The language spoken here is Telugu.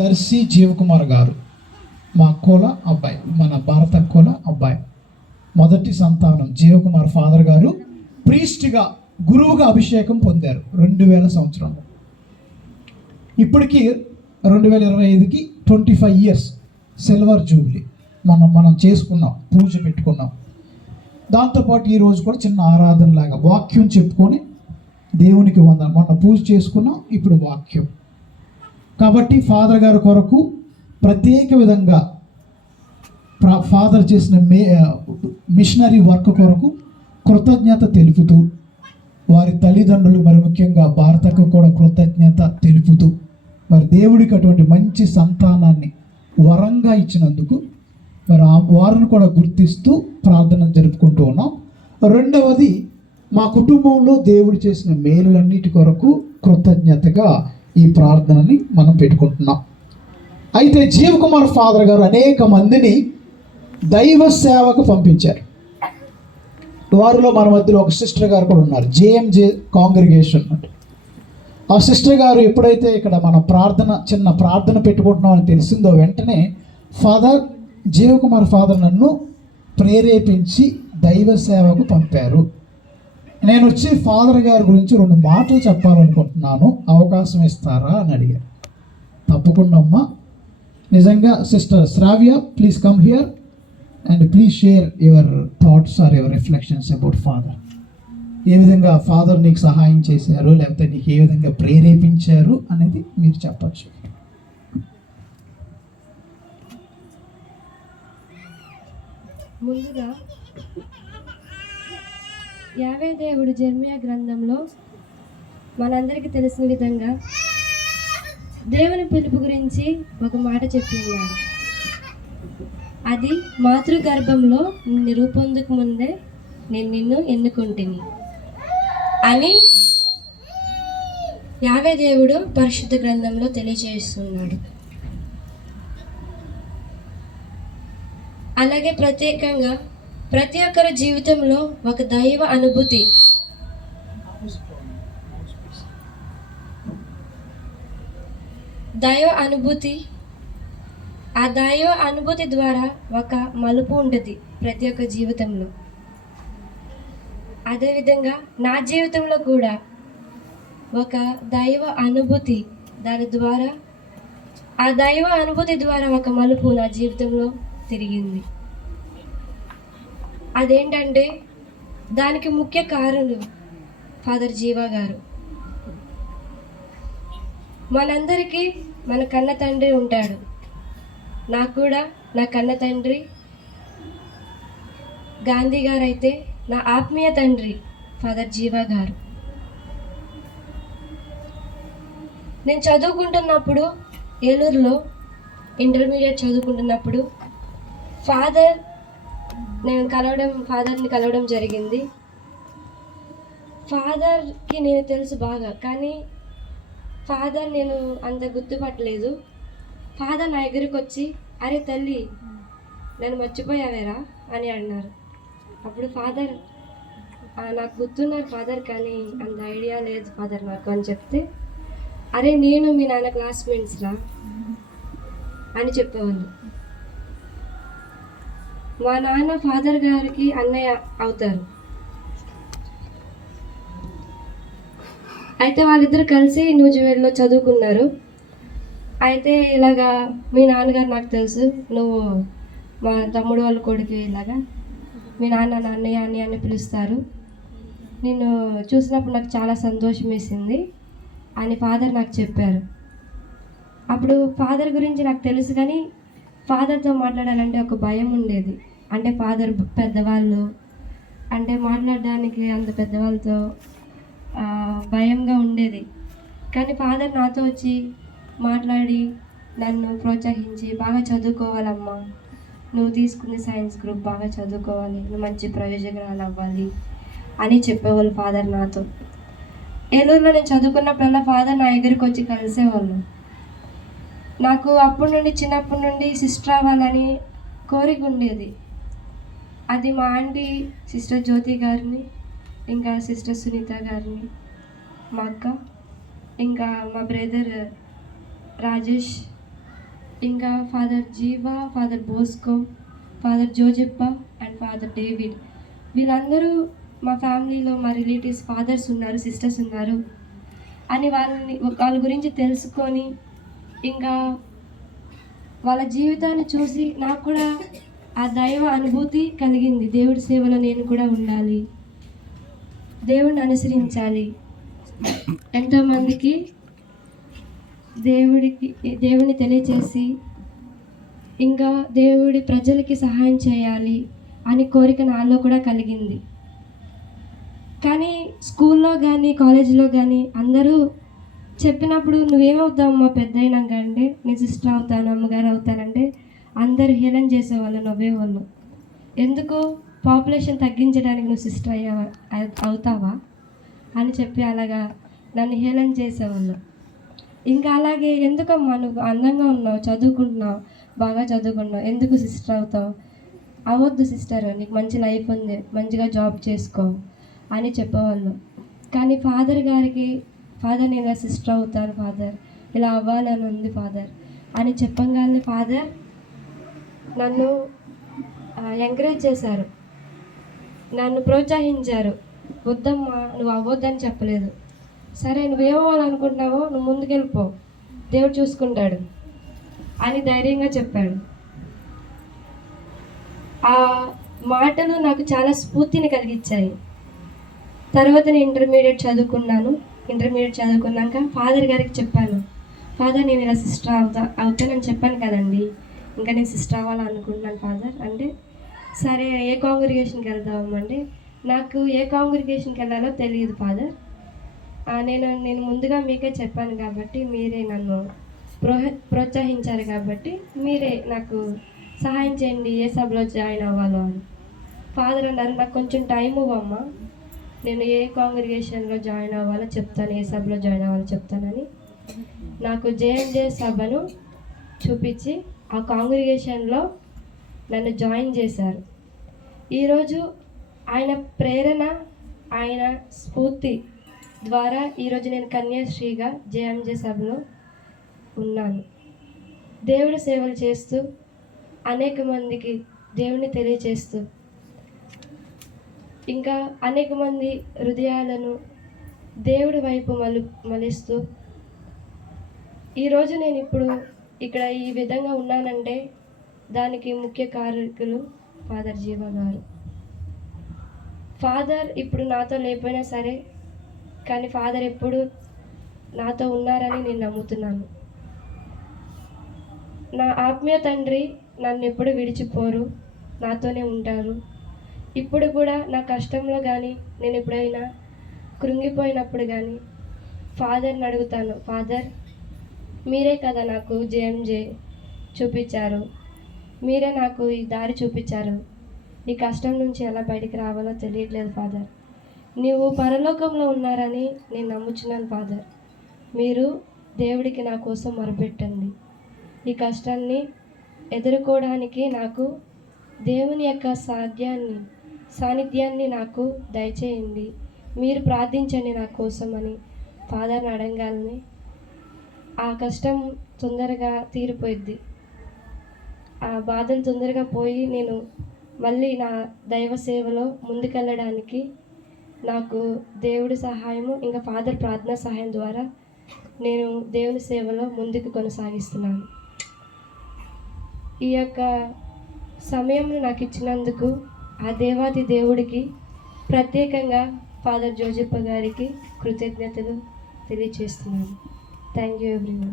దర్శి జీవకుమార్ గారు మా కుల అబ్బాయి, మన భారత కుల అబ్బాయి, మొదటి సంతానం. జీవకుమార్ ఫాదర్ గారు ప్రీస్ట్గా, గురువుగా అభిషేకం పొందారు 2000 సంవత్సరంలో. ఇప్పటికీ 2025కి 25 ఇయర్స్ సిల్వర్ జూబ్లీ మనం చేసుకున్నాం, పూజ పెట్టుకున్నాం. దాంతోపాటు ఈరోజు కూడా చిన్న ఆరాధనలాగా వాక్యం చెప్పుకొని దేవునికి మొన్న పూజ చేసుకున్నాం, ఇప్పుడు వాక్యం. కాబట్టి ఫాదర్ గారి కొరకు ప్రత్యేక విధంగా ఫాదర్ చేసిన మిషనరీ వర్క్ కొరకు కృతజ్ఞత తెలుపుతూ, వారి తల్లిదండ్రులు మరి ముఖ్యంగా భారతకు కూడా కృతజ్ఞత తెలుపుతూ, మరి దేవుడికి అటువంటి మంచి సంతానాన్ని వరంగా ఇచ్చినందుకు మరి వారిని కూడా గుర్తిస్తూ ప్రార్థన జరుపుకుంటూ ఉన్నాం. రెండవది, మా కుటుంబంలో దేవుడు చేసిన మేలులన్నిటి కొరకు కృతజ్ఞతగా ఈ ప్రార్థనని మనం పెట్టుకుంటున్నాం. అయితే జీవకుమార్ ఫాదర్ గారు అనేక మందిని దైవ సేవకు పంపించారు. వారిలో మన మధ్యలో ఒక సిస్టర్ గారు కూడా ఉన్నారు, జేఎంజే కాంగ్రిగేషన్. ఆ సిస్టర్ గారు ఎప్పుడైతే ఇక్కడ మనం చిన్న ప్రార్థన పెట్టుకుంటున్నామని తెలిసిందో వెంటనే ఫాదర్ జీవకుమార్ ఫాదర్ నన్ను ప్రేరేపించి దైవ సేవకు పంపారు. నేను వచ్చి ఫాదర్ గారి గురించి 2 మాటలు చెప్పాలనుకుంటున్నాను, అవకాశం ఇస్తారా అని అడిగారు. తప్పకుండా అమ్మా. నిజంగా sister Shravya, please come here and please share your thoughts or your reflections about father. ఏ విధంగా ఫాదర్ నీకు సహాయం చేశారు, లేకపోతే నీకు ఏ విధంగా ప్రేరేపించారు అనేది మీరు చెప్పచ్చు. ముందుగా యావే దేవుడు జెర్మియా గ్రంథంలో మనందరికీ తెలిసిన విధంగా దేవుని పిలుపు గురించి ఒక మాట చెప్పిన్నాడు. అది మాతృగర్భంలో నిన్ను రూపొందక ముందే నేను నిన్ను ఎన్నుకుంటుని అని యావే దేవుడు పరిశుద్ధ గ్రంథంలో తెలియజేస్తున్నాడు. అలాగే ప్రత్యేకంగా ప్రతి ఒక్కరి జీవితంలో ఒక దైవ అనుభూతి, ఆ దైవ అనుభూతి ద్వారా ఒక మలుపు ఉంటుంది ప్రతి ఒక్క జీవితంలో. అదేవిధంగా నా జీవితంలో కూడా ఒక దైవ అనుభూతి, ఆ దైవ అనుభూతి ద్వారా ఒక మలుపు నా జీవితంలో తిరిగింది. అదేంటంటే దానికి ముఖ్య కారణం ఫాదర్ జీవా గారు. మనందరికీ మన కన్న తండ్రి ఉంటాడు. నాకు కూడా నా కన్న తండ్రి గాంధీ గారు అయితే, నా ఆత్మీయ తండ్రి ఫాదర్ జీవా గారు. నేను చదువుకుంటున్నప్పుడు, ఏలూరులో ఇంటర్మీడియట్ చదువుకుంటున్నప్పుడు ఫాదర్ని కలవడం జరిగింది. ఫాదర్కి నేను తెలుసు బాగా, కానీ ఫాదర్ నేను అంత గుర్తుపట్టలేదు. ఫాదర్ నా దగ్గరికి వచ్చి, అరే తల్లి నన్ను మర్చిపోయావేరా అని అన్నారు. అప్పుడు ఫాదర్, నాకు గుర్తున్నారు ఫాదర్, కానీ అంత ఐడియా లేదు ఫాదర్ నాకు అని చెప్తే, అరే నేను మీ నాన్న క్లాస్మేట్స్ రా అని చెప్పేవాళ్ళు. మా నాన్న ఫాదర్ గారికి అన్నయ్య అవుతారు. అయితే వాళ్ళిద్దరు కలిసి నూజివేడ్లో చదువుకున్నారు. అయితే ఇలాగా మీ నాన్నగారు నాకు తెలుసు, నువ్వు మా తమ్ముడు వాళ్ళ కొడుకు, ఇలాగా మీ నాన్న అన్నయ్య అని పిలుస్తారు, నిన్ను చూసినప్పుడు నాకు చాలా సంతోషం వేసింది అని ఫాదర్ నాకు చెప్పారు. అప్పుడు ఫాదర్ గురించి నాకు తెలుసు, కానీ ఫాదర్తో మాట్లాడాలంటే ఒక భయం ఉండేది. అంటే ఫాదర్ పెద్దవాళ్ళు, అంటే మాట్లాడడానికి అంత పెద్దవాళ్ళతో భయంగా ఉండేది. కానీ ఫాదర్ నాతో వచ్చి మాట్లాడి నన్ను ప్రోత్సహించి, బాగా చదువుకోవాలమ్మా, నువ్వు తీసుకునే సైన్స్ గ్రూప్ బాగా చదువుకోవాలి, నువ్వు మంచి ప్రయోజనాలు అవ్వాలి అని చెప్పేవాళ్ళు ఫాదర్ నాతో. ఏలూరులో నేను చదువుకున్నప్పుడల్లా ఫాదర్ నా దగ్గరికి వచ్చి కలిసేవాళ్ళు. నాకు చిన్నప్పటి నుండి సిస్టర్ అవ్వాలని కోరిక ఉండేది. అది మా ఆంటీ సిస్టర్ జ్యోతి గారిని, ఇంకా సిస్టర్ సునీత గారిని, మా అక్క, ఇంకా మా బ్రదర్ రాజేష్, ఇంకా father Jeeva, father Bosco, father Jojappa and father David, వీళ్ళందరూ మా ఫ్యామిలీలో మా రిలేటివ్స్ ఫాదర్స్ ఉన్నారు, సిస్టర్స్ ఉన్నారు అని వాళ్ళ గురించి తెలుసుకొని ఇంకా వాళ్ళ జీవితాన్ని చూసి నాకు కూడా ఆ దైవ అనుభూతి కలిగింది. దేవుడి సేవలో నేను కూడా ఉండాలి, దేవుడిని అనుసరించాలి, ఎంతోమందికి దేవుడిని తెలియచేసి ఇంకా దేవుడి ప్రజలకి సహాయం చేయాలి అని కోరిక నాలో కూడా కలిగింది. కానీ స్కూల్లో కానీ కాలేజీలో కానీ అందరూ చెప్పినప్పుడు నువ్వేమవుతావమ్మా పెద్ద అయినాక అంటే నేను సిస్టర్ అవుతాను, అమ్మగారు అవుతానంటే అందరు హేళన చేసేవాళ్ళు, నవ్వేవాళ్ళు. ఎందుకు పాపులేషన్ తగ్గించడానికి నువ్వు సిస్టర్ అవుతావా అని చెప్పి అలాగా నన్ను హేళన చేసేవాళ్ళు. ఇంకా అలాగే ఎందుకమ్మా నువ్వు అందంగా ఉన్నావు, చదువుకుంటున్నావు, బాగా చదువుకున్నావు, ఎందుకు సిస్టర్ అవుతావు, అవ్వద్దు సిస్టర్, నీకు మంచి లైఫ్ ఉంది, మంచిగా జాబ్ చేసుకో అని చెప్పేవాళ్ళు. కానీ ఫాదర్ నేను ఇలా సిస్టర్ అవుతాను ఫాదర్, ఇలా అవ్వాలని ఉంది ఫాదర్ అని చెప్పగానే ఫాదర్ నన్ను ఎంకరేజ్ చేశారు, నన్ను ప్రోత్సహించారు. వద్దమ్మా నువ్వు అవ్వద్దని చెప్పలేదు, సరే నువ్వేమవ్వాలనుకుంటున్నావో నువ్వు ముందుకెళ్ళిపో, దేవుడు చూసుకుంటాడు అని ధైర్యంగా చెప్పాడు. ఆ మాటలు నాకు చాలా స్ఫూర్తిని కలిగించాయి. తర్వాత నేను ఇంటర్మీడియట్ చదువుకున్నాక ఫాదర్ గారికి చెప్పాను, ఫాదర్ నేను ఇలా సిస్టర్ అవుతానని చెప్పాను కదండి, ఇంకా నేను సిస్టర్ అవ్వాలనుకుంటున్నాను ఫాదర్ అంటే, సరే ఏ కాంగ్రిగేషన్కి వెళ్దామంటే నాకు ఏ కాంగ్రిగేషన్కి వెళ్ళాలో తెలియదు ఫాదర్, నేను ముందుగా మీకే చెప్పాను కాబట్టి మీరే నన్ను ప్రోత్సహించారు కాబట్టి మీరే నాకు సహాయం చేయండి ఏ సభలో జాయిన్ అవ్వాలో అని. ఫాదర్ అన్నారు, నాకు కొంచెం టైం ఇవ్వమ్మా, నేను ఏ కాంగ్రిగేషన్లో జాయిన్ అవ్వాలో చెప్తాను, ఏ సభలో జాయిన్ అవ్వాలో చెప్తానని నాకు జేఎంజే సభను చూపించి ఆ కాంగ్రిగేషన్లో నన్ను జాయిన్ చేశారు. ఈరోజు ఆయన ప్రేరణ, ఆయన స్ఫూర్తి ద్వారా ఈరోజు నేను కన్యాశ్రీగా జేఎంజే సభలో ఉన్నాను. దేవుడి సేవలు చేస్తూ అనేక మందికి దేవుని తెలియచేస్తూ ఇంకా అనేక మంది హృదయాలను దేవుడి వైపు మలుస్తూ ఈరోజు నేను ఇప్పుడు ఇక్కడ ఈ విధంగా ఉన్నానంటే దానికి ముఖ్య కారకులు ఫాదర్ జీవా గారు. ఫాదర్ ఇప్పుడు నాతో లేకపోయినా సరే కానీ ఫాదర్ ఎప్పుడు నాతో ఉన్నారని నేను నమ్ముతున్నాను. నా ఆత్మీయ తండ్రి నన్ను ఎప్పుడు విడిచిపోరు, నాతోనే ఉంటారు. ఇప్పుడు కూడా నా కష్టంలో కానీ నేను ఎప్పుడైనా కృంగిపోయినప్పుడు కానీ ఫాదర్ని అడుగుతాను, ఫాదర్ మీరే కదా నాకు జేఎంజే చూపించారు, మీరే నాకు ఈ దారి చూపించారు, ఈ కష్టం నుంచి ఎలా బయటికి రావాలో తెలియట్లేదు ఫాదర్, నీవు పరలోకంలో ఉన్నారని నేను నమ్ముచున్నాను ఫాదర్, మీరు దేవుడికి నా కోసం మొరపెట్టండి, ఈ కష్టాన్ని ఎదుర్కోవడానికి నాకు దేవుని యొక్క సాన్నిధ్యాన్ని నాకు దయచేయండి, మీరు ప్రార్థించండి నా కోసం అని ఫాదర్ని అడగాలని ఆ కష్టం తొందరగా తీరిపోయిద్ది, ఆ బాధలు తొందరగా పోయి నేను మళ్ళీ నా దైవ సేవలో ముందుకెళ్ళడానికి నాకు దేవుడి సహాయము ఇంకా ఫాదర్ ప్రార్థనా సహాయం ద్వారా నేను దేవుని సేవలో ముందుకు కొనసాగిస్తున్నాను. ఈ యొక్క సమయంలో నాకు ఇచ్చినందుకు ఆ దేవాది దేవుడికి ప్రత్యేకంగా ఫాదర్ జోజప్ప గారికి కృతజ్ఞతలు తెలియజేస్తున్నాను. Thank you everyone.